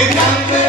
e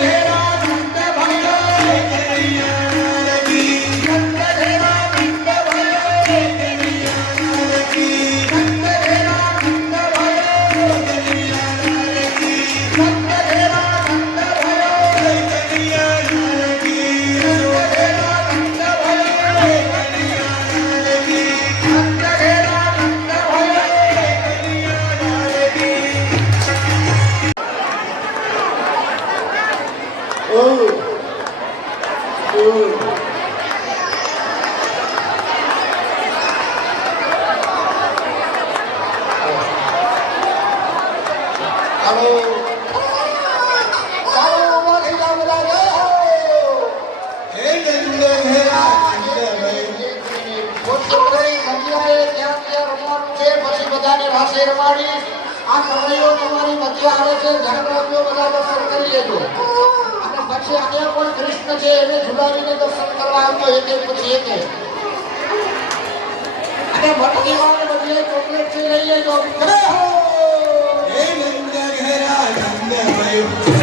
મધ્ય આવે છે ધ્યાન બધા દર્શન કરી લેજો અને પછી અહીંયા પણ કૃષ્ણ છે એને ઝુલાવીને દર્શન કરવા આવતો એક એક પછી એક. અને વાળા બદલે ચોકલેટ છે, લઈ લેજો. હો નંદ ઘરા નંદ ભયો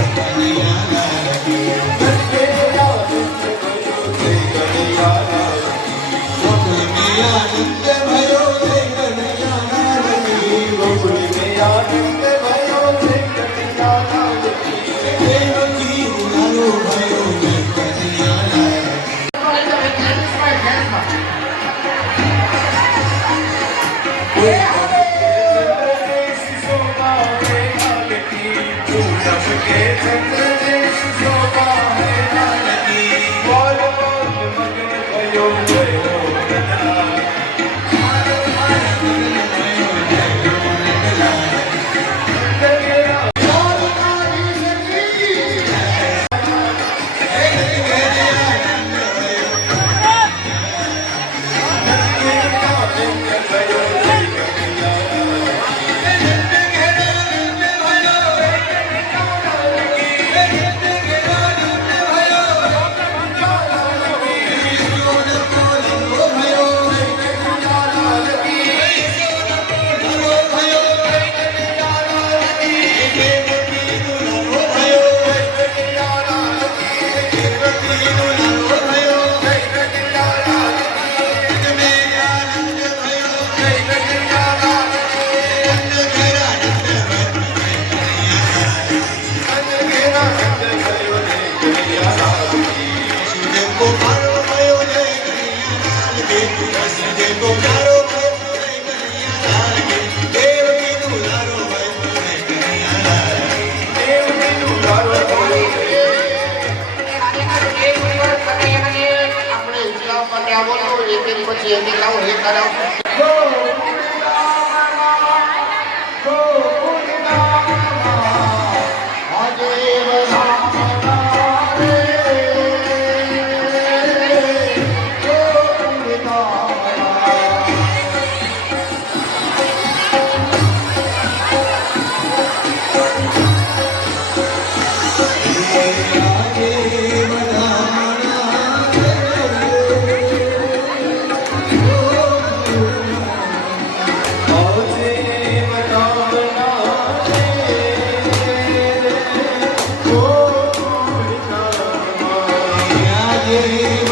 yeah.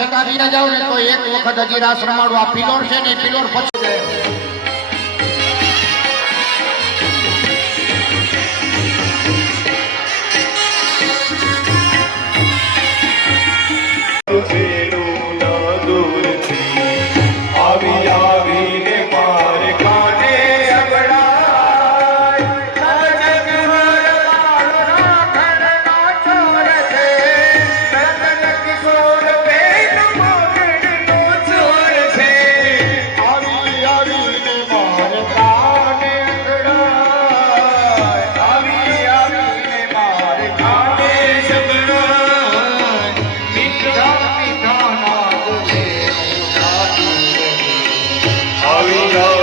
આમ છેકાવી ના તો એક વખત હજી રાસ આ પિલોર છે ને પિલોર પછી Hallelujah.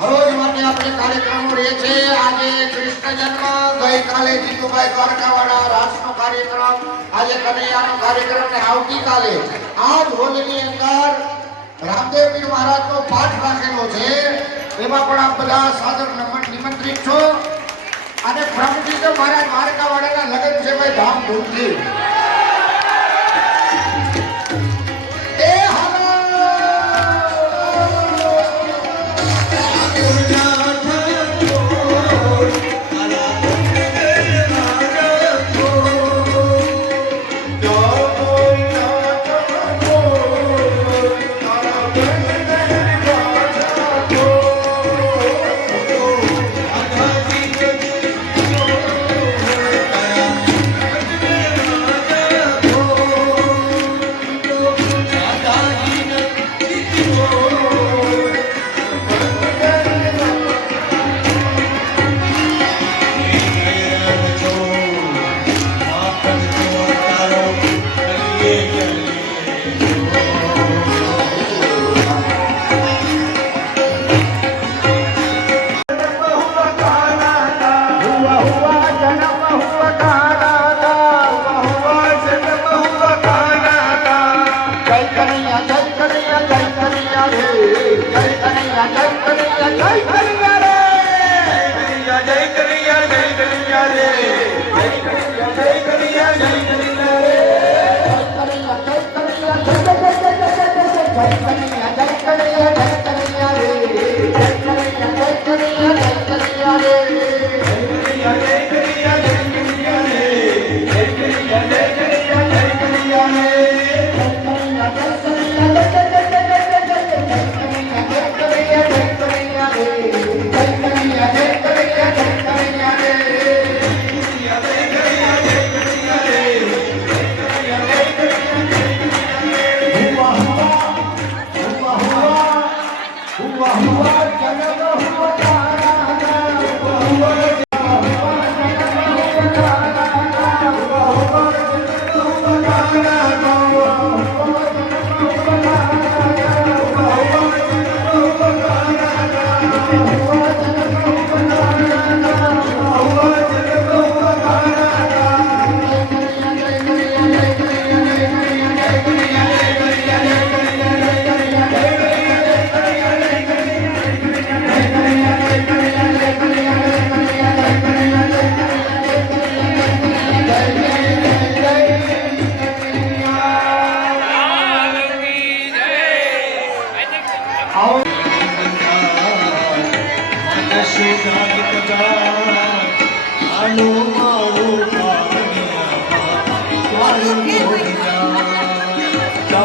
હરોજ માટે આપણે કાર્યક્રમો રહે છે આજે કૃષ્ણ ગઈકાલે જીતુભાઈ દ્વારકાવાળા રાસનો કાર્યક્રમ, આજે કનૈયાનો કાર્યક્રમ ને આવતીકાલે આ જ અંદર રામદેવ પીર મહારાજનો પાઠ રાખેલો છે. એમાં પણ આપ બધા સાધક નિમંત્રિત છો. અને પ્રભુજી તો મારા દ્વારકાવાળાના લગ્ન છે ભાઈ, ધામધૂમથી. Yeah.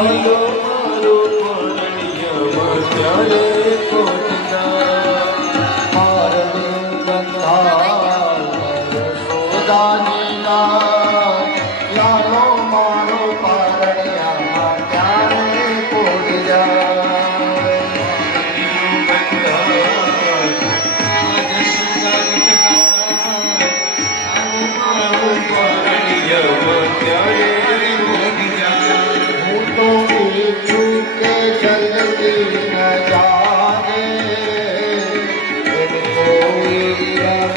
Thank you. એને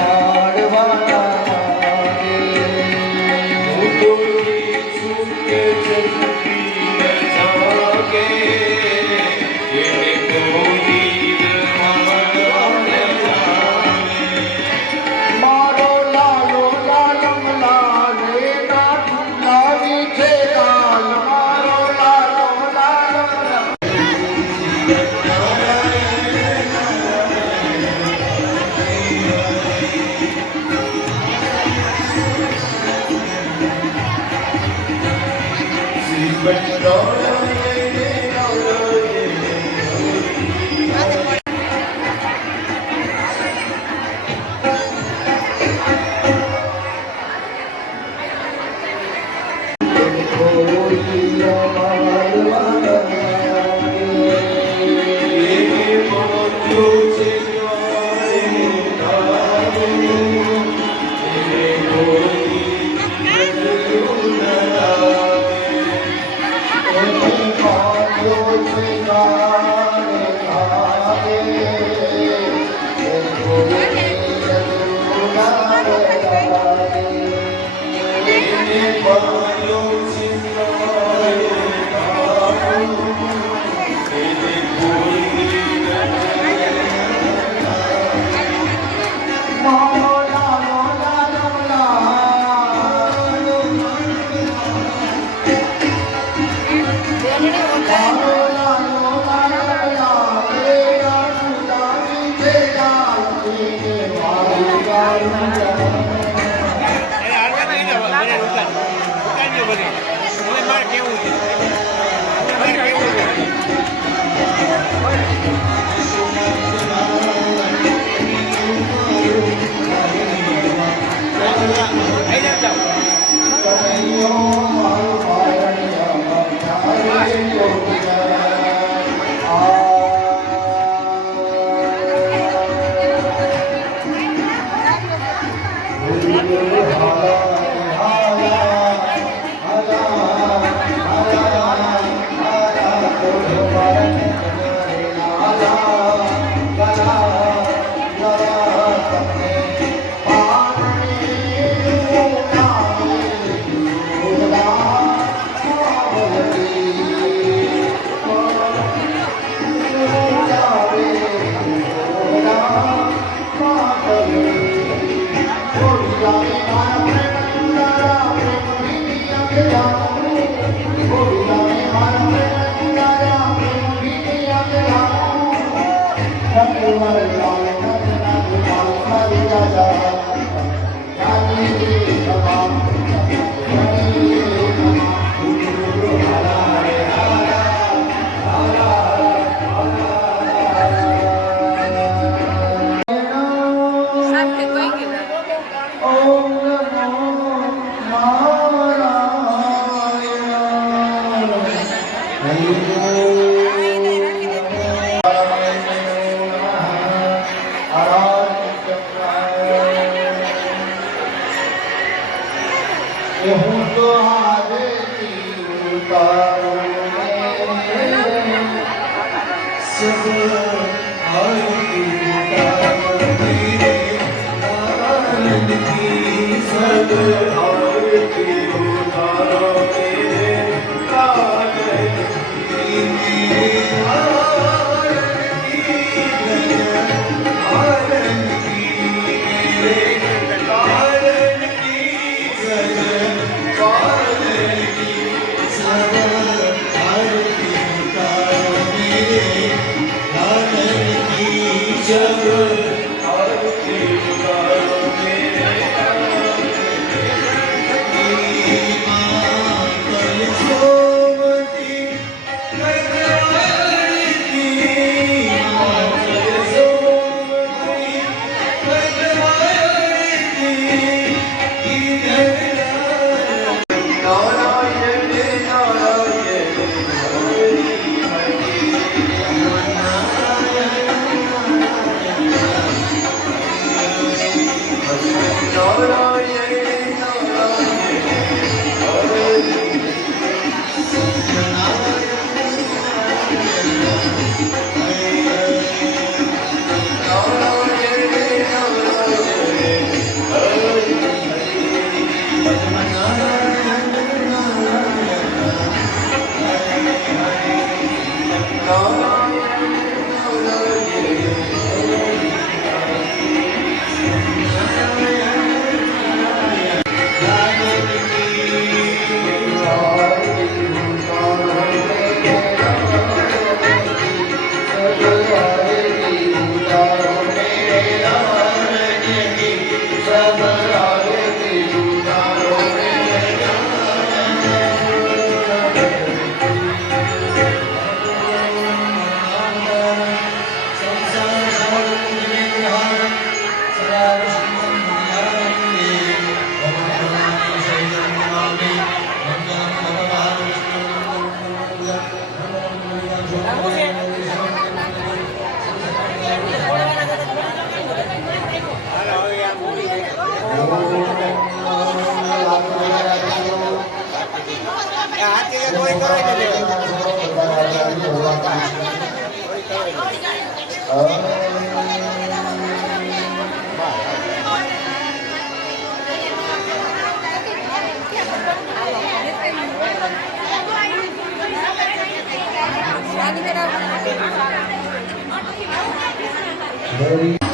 gloria Amen. Ready.